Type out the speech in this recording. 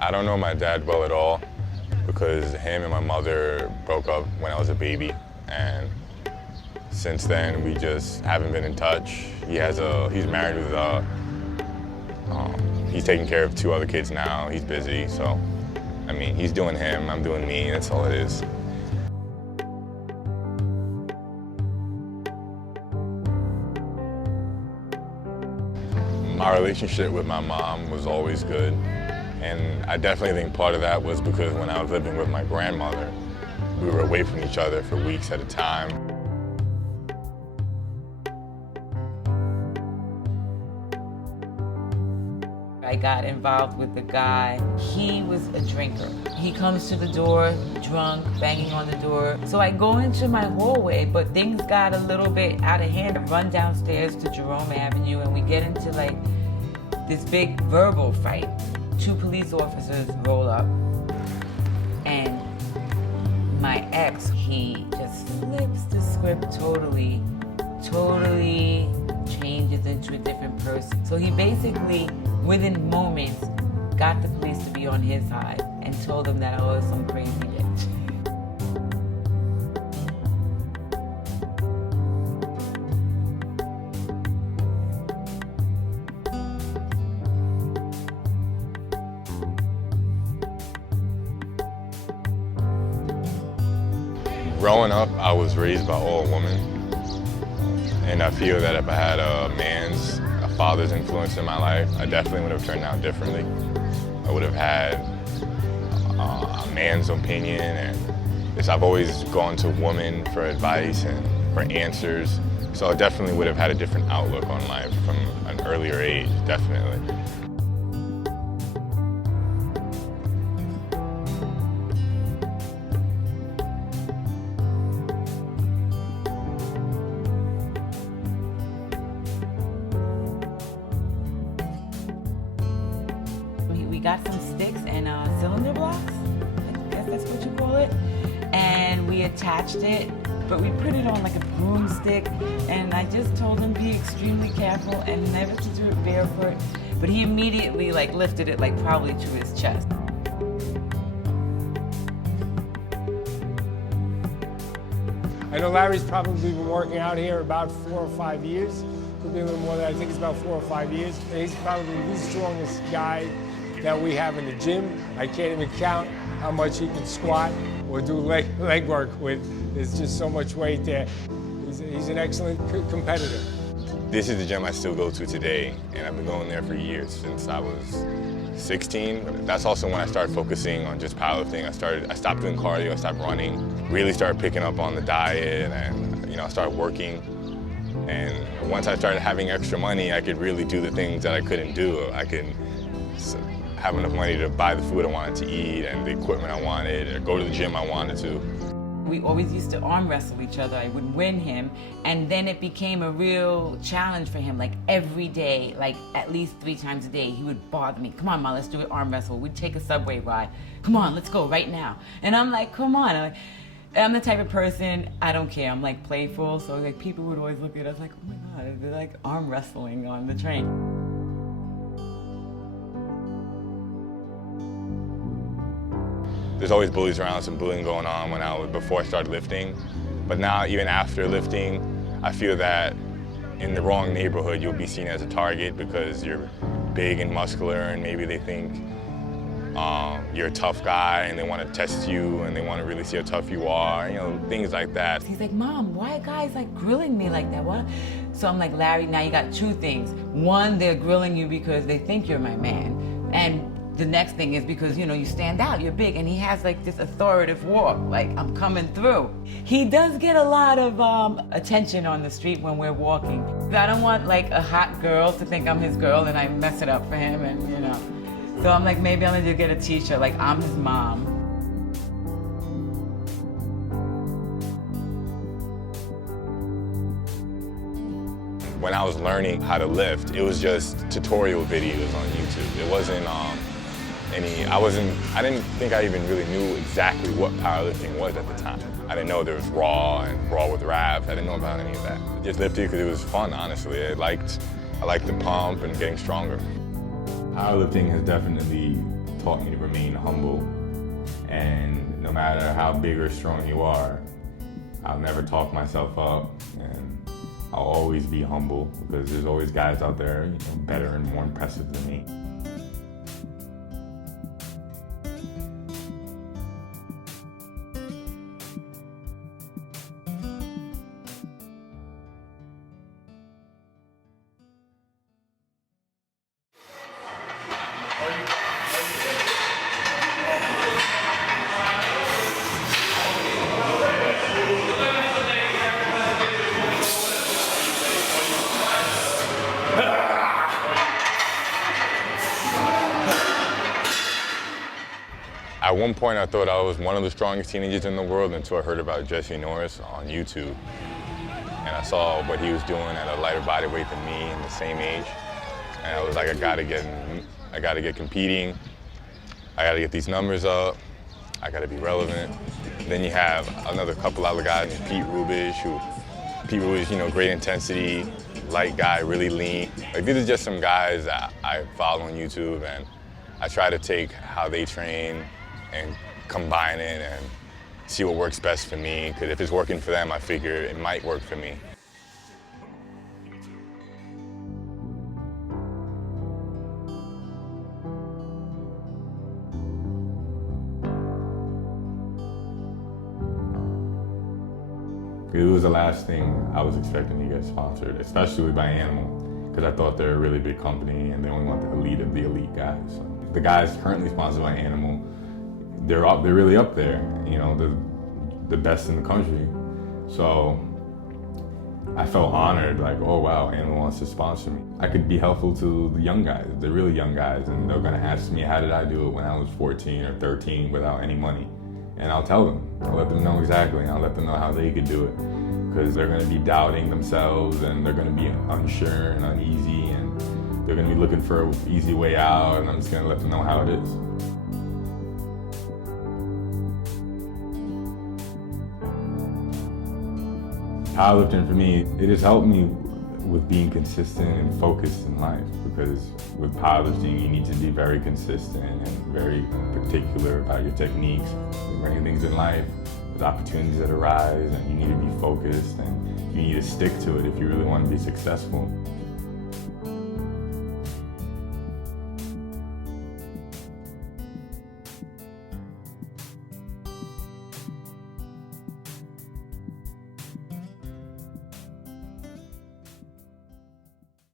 I don't know my dad well at all because him and my mother broke up when I was a baby, and since then we just haven't been in touch. He's married with he's taking care of 2 other kids now. He's busy, so I mean, he's doing him, I'm doing me. That's all it is. My relationship with my mom was always good, and I definitely think part of that was because when I was living with my grandmother, we were away from each other for weeks at a time. I got involved with the guy. He was a drinker. He comes to the door drunk, banging on the door. So I go into my hallway, but things got a little bit out of hand. I run downstairs to Jerome Avenue and we get into like this big verbal fight. 2 police officers roll up and my ex, he just flips the script totally changes into a different person. So he basically, within moments, got the police to be on his side and told them that I was some crazy bitch. Growing up, I was raised by all women, and I feel that if I had a father's influence in my life, I definitely would have turned out differently. I would have had a man's opinion, and I've always gone to women for advice and for answers, so I definitely would have had a different outlook on life from an earlier age, definitely. We got some sticks and cylinder blocks, I guess that's what you call it, and we attached it, but we put it on like a broomstick, and I just told him be extremely careful and never to do it barefoot, but he immediately like lifted it like probably to his chest. I know Larry's probably been working out here about 4 or 5 years. Could be a little more than I think it's about 4 or 5 years. And he's probably the strongest guy that we have in the gym. I can't even count how much he can squat or do leg work with. There's just so much weight there. He's an excellent competitor. This is the gym I still go to today, and I've been going there for years, since I was 16. That's also when I started focusing on just powerlifting. I stopped doing cardio, I stopped running, really started picking up on the diet, and I started working. And once I started having extra money, I could really do the things that I couldn't do. I could have enough money to buy the food I wanted to eat and the equipment I wanted, or go to the gym I wanted to. We always used to arm wrestle each other. I would win him, and then it became a real challenge for him. Like every day, like at least 3 times a day, he would bother me. Come on, Ma, let's do an arm wrestle. We'd take a subway ride. Come on, let's go right now. And I'm like, come on. I'm the type of person, I don't care. I'm like playful, so like people would always look at us like, oh my God, they're like arm wrestling on the train. There's always bullies around, some bullying going on before I started lifting. But now, even after lifting, I feel that in the wrong neighborhood, you'll be seen as a target because you're big and muscular, and maybe they think you're a tough guy and they want to test you and they want to really see how tough you are, things like that. He's like, Mom, why are guys like grilling me like that? What? So I'm like, Larry, now you got 2 things. One, they're grilling you because they think you're my man. And the next thing is because, you stand out, you're big, and he has like this authoritative walk, like I'm coming through. He does get a lot of attention on the street when we're walking. I don't want like a hot girl to think I'm his girl and I mess it up for him, and So I'm like, maybe I'm gonna get a t-shirt, like I'm his mom. When I was learning how to lift, it was just tutorial videos on YouTube. It wasn't I didn't think I even really knew exactly what powerlifting was at the time. I didn't know there was raw and raw with wraps. I didn't know about any of that. I just lifted because it was fun, honestly. I liked the pump and getting stronger. Powerlifting has definitely taught me to remain humble. And no matter how big or strong you are, I'll never talk myself up, and I'll always be humble because there's always guys out there, better and more impressive than me. At one point, I thought I was one of the strongest teenagers in the world until I heard about Jesse Norris on YouTube. And I saw what he was doing at a lighter body weight than me in the same age. And I was like, I gotta get competing. I gotta get these numbers up. I gotta be relevant. Then you have another couple other guys, Pete Rubish, great intensity, light guy, really lean. Like, these are just some guys that I follow on YouTube, and I try to take how they train and combine it and see what works best for me, because if it's working for them, I figure it might work for me. It was the last thing I was expecting to get sponsored, especially by Animal, because I thought they're a really big company and they only want the elite of the elite guys. So the guys currently sponsored by Animal, they're really up there, the best in the country. So I felt honored, like, oh wow, Animal wants to sponsor me. I could be helpful to the young guys, the really young guys, and they're gonna ask me, how did I do it when I was 14 or 13 without any money? And I'll tell them, I'll let them know exactly, and I'll let them know how they could do it. Because they're gonna be doubting themselves, and they're gonna be unsure and uneasy, and they're gonna be looking for an easy way out, and I'm just gonna let them know how it is. Powerlifting for me, it has helped me with being consistent and focused in life, because with powerlifting you need to be very consistent and very particular about your techniques. Many things in life, there's opportunities that arise and you need to be focused and you need to stick to it if you really want to be successful.